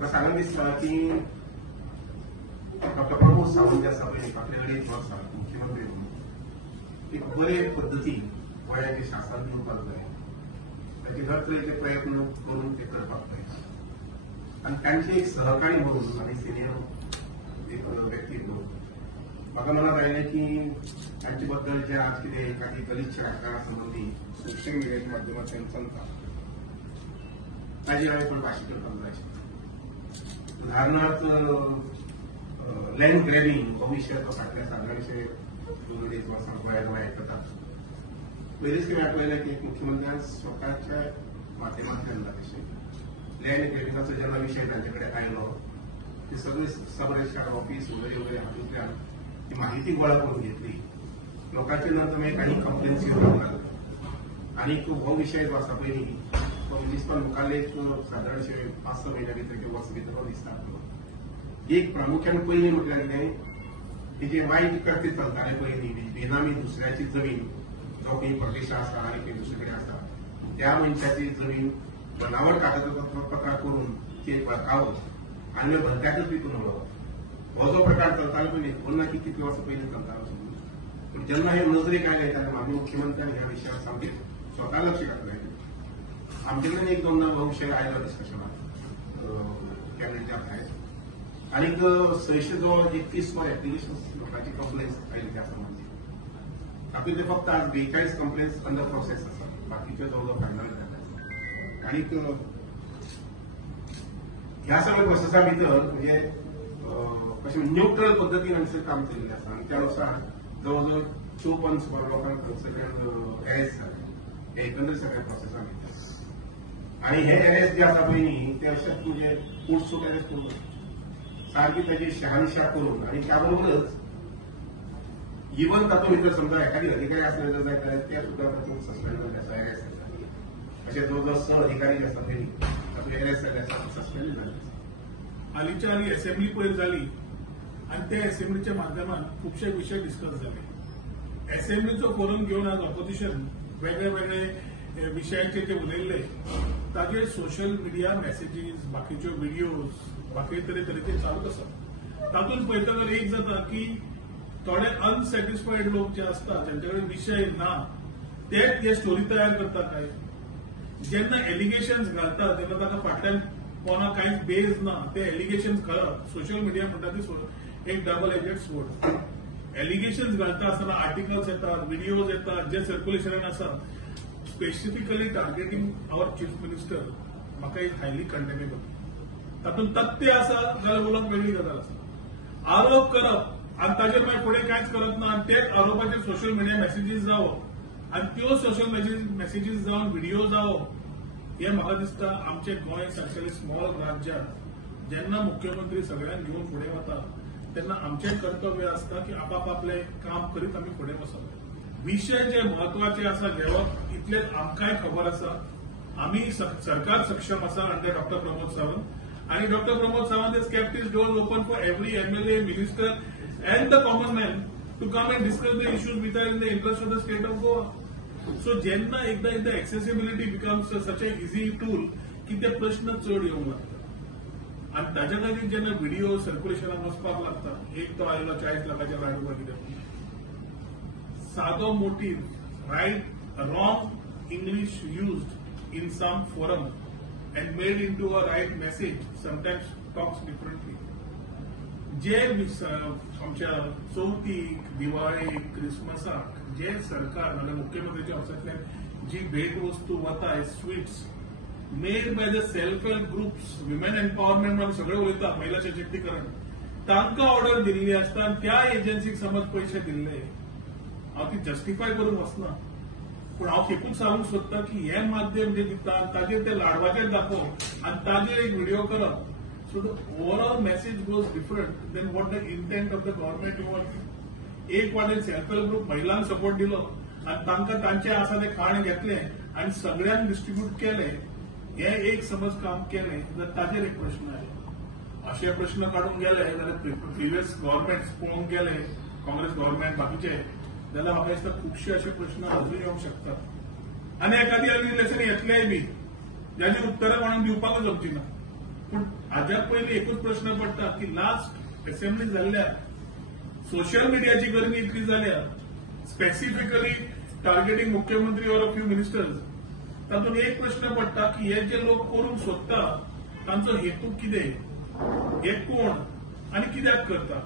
म्हाका सांगून दिसता की डॉक्टर प्रमोद सावंत जे आसा पळय फाटले अडेज वर्सां मुख्यमंत्री म्हणून एक बरे पद्दतीन गोंयाचें शासन दिवपाक जाय ताचे हर तरेचे प्रयत्न करून ते करपाक जाय आनी तांचे एक सहकारी म्हणून आनी सिनियर एक व्यक्तीत्व म्हाका मनात आयलें की तांचे बद्दल जे आज कितें एखादी गलिच्छ राजकारणा संबंधी सोशल मिडियाच्या माध्यमांतल्यान चलता ताजेर हांवें थोडी भाशी करपाक जाय आशिल्ली. उदाहरणार्थ लँड ग्रॅबिंग हो विशय तो फाटल्या सादारणशे 2-2.5 वर्सां गोंयांत आयकतात. पयलींच कितें आठवयलें की मुख्यमंत्र्यान स्वताच्या माध्यमांतल्यान तशें लँड ग्रॅबिंगाचो जेन्ना विशय तांचे कडेन आयलो ते सगळे सब रजिस्ट्रार ऑफिस वगैरे हातूंतल्यान ती माहिती गोळा करून घेतली. लोकांचे नंतर मागीर काही कंप्लेन्स येवंक लागले आनी हो विशय जो आसा पळय तो दिसता मुखाल्ले एक सादारणशे 5-6 म्हयन्या भितर किंवा वर्स भितर तो दिसता. एक प्रामुख्यान पयलीं म्हटल्यार कितें तेजे वायट कृत्य चलताले पयलीं बेनामी दुसऱ्याची जमीन जो खंय परदेशा आसा आनी खंय दुसरे कडेन आसा त्या मनशाची जमीन बनावट कागदपत्रां करून ती वर्कावप आनी भलत्याकच विकून उडोवप हो जो प्रकार चलतालो पयलीं कोण ना कितले वर्सां पयलीं चलतालो. पूण जेन्ना हे नजरेक आयले तेन्ना माननीय मुख्यमंत्र्यान ह्या विशयार सामकें स्वता लक्ष घातलें. आमचे कडेन एक दोनदा हो विशय आयलो डिस्कशनाक कॅबिनेटच्या भायर आनीक 600 जवळ 31 एप्लिकेशन्स लोकांची कंप्लेन्स आयली त्या संबंधी. तातूंतले फक्त आज 42 कंप्लेन्स अंडर प्रोसेस आसात बाकीचे जवळ फायनल जातात. आनीक ह्या सगळ्या प्रोसेसा भितर म्हणजे अशें न्यूट्रल पद्दतीन हांगसर काम केल्लें आसा आनी त्या अनुसार जवळ 54 सुमार लोकांक हांगसर अरेस्ट जाले हे एकंदरीत सगळ्या प्रोसेसा भितर. आनी हे अरेस्ट जे आसा पळय न्ही ते अशेंच म्हणजे उठसूट अरेस्ट करून सारकी ताची शहानिशा करून आनी त्या बरोबरच इवन तातूंत भितर समजा एखादी अधिकारी आसले जाल्यार ते सुद्दां तातूंत सस्पेंड जाल्ले आसा अरेस्ट जाल्ले. अशे जवळ 6 अधिकारी जे आसा पळय तातूंत अरेस्ट जाल्ले आसा सस्पेंड जाल्ले आसा. हालींच्या हालीं असेंब्ली पयर जाली आनी त्या असेंब्लीच्या माध्यमान खुबशे विशय डिस्कस जाले. असेंब्लीचो फोरम घेवन आज ऑपोजिशन वेगळे वेगळे विशयांचेर जे उलयल्ले ताजेर सोशल मिडिया मॅसेजीस बाकीच्यो व्हिडिओज बाकी तरेचे चालूच आसा. तातूंत पळयतगर एक जाता की थोडे अनसॅटिस्फायड लोक जे आसता जांचे कडेन विशय ना तेच हे स्टोरी तयार करता काय. जेन्ना एलिगेशन्स घालता तेन्ना ताका फाटल्यान कोणाक कांयच बेज ना ते एलिगेशन्स घालप सोशल मिडिया म्हणटा ती एक डबल एजेड स्वॉर्ड. एलिगेशन्स घालता आसतना आर्टिकल्स येतात व्हिडिओज येतात जे सर्क्युलेशनान आसा स्पेसिफिकली टार्गेटिंग आवर चीफ मिनिस्टर म्हाका एक हायली कंडेमेबल. तातूंत तथ्य आसा जाल्यार उलोवंक वेगळी गजाल आसा. आरोप करप आनी ताजेर मागीर फुडें कांयच करप ना आनी तेच आरोपाचेर सोशल मिडिया मॅसेजीस जावप आनी त्यो सोशल मॅसेजीस जावन व्हिडिओ जावप हे म्हाका दिसता आमचे गोंय सारकेले स्मॉल राज्यांत जेन्ना मुख्यमंत्री सगळ्यांक घेवन फुडें वता तेन्ना आमचें कर्तव्य आसता की आपापलें काम करीत आमी फुडें वचप. विशय जे म्हत्वाचे आसा घेवप इतलेच आमकांय खबर आसा. आमी सरकार सक्षम आसा अंडर डॉक्टर प्रमोद सावंत आनी doctor Pramod Sawant is kept his doors open for every MLA, minister and the common man to come and discuss the issues which are in the interest of the state of Goa. So जेन्ना एकदा accessibility becomes such a easy tool की ते प्रश्न चड येवंक लागतात आनी ताच्या खातीर जेन्ना व्हिडिओ सर्क्युलेशनाक वचपाक लागता एक तो आयलो 40 लाखाच्या लाडूका कितें सादो motive right wrong English used in some forum and made into a right message sometimes talks differently. जे आमच्या चवथीक दिवाळीक क्रिसमसाक जे सरकार म्हणजे मुख्यमंत्र्याच्या ऑफिसांतल्यान जी भेट वस्तू वता sweets made by the self help groups women empowerment म्हणून सगळे उलयता महिला सशक्तीकरण तांकां ऑर्डर दिल्ली आसता आनी त्या एजन्सीक समज पयशे दिल्ले हांव ती जस्टिफाय करूंक वचना. पूण हांव खेपूच सांगूंक सोदता की हे माध्यम जे दिता ताजेर ते लाडवाचेर दाखोवप आनी ताजेर एक व्हिडिओ करप. So the overall message goes different than what the intent of the government was. एक वाटेन सेल्फ हेल्प ग्रुप महिलांक सपोर्ट दिलो आनी तांकां तांचे आसा ते खाण घेतले आनी सगळ्यांक डिस्ट्रीब्यूट केले हे एक समज काम केले जाल्यार ताजेर एक प्रश्न आयलो. असे प्रश्न काडून गेले जाल्यार प्रिव्हियस गव्हर्नमेंट्स पळोवंक गेले काँग्रेस गव्हर्नमेंट बाकीचे जाल्यार म्हाका दिसता खुबशे असे प्रश्न अजून येवंक शकतात आनी एखादी रिलेशन येतलेय बी ज्याची उत्तरां कोणाक दिवपाकच जमची ना. पूण हाज्या पयलीं एकूच प्रश्न पडटा की लास्ट असेंब्ली जाल्ल्या सोशल मिडियाची गरमी इतली जाल्या स्पेसिफिकली टार्गेटिंग मुख्यमंत्री ऑर अ फ्यू मिनिस्टर्स तातूंत एक प्रश्न पडटा की हे जे लोक करूंक सोदता तांचो हेतू कितें हे कोण आनी कित्याक करता.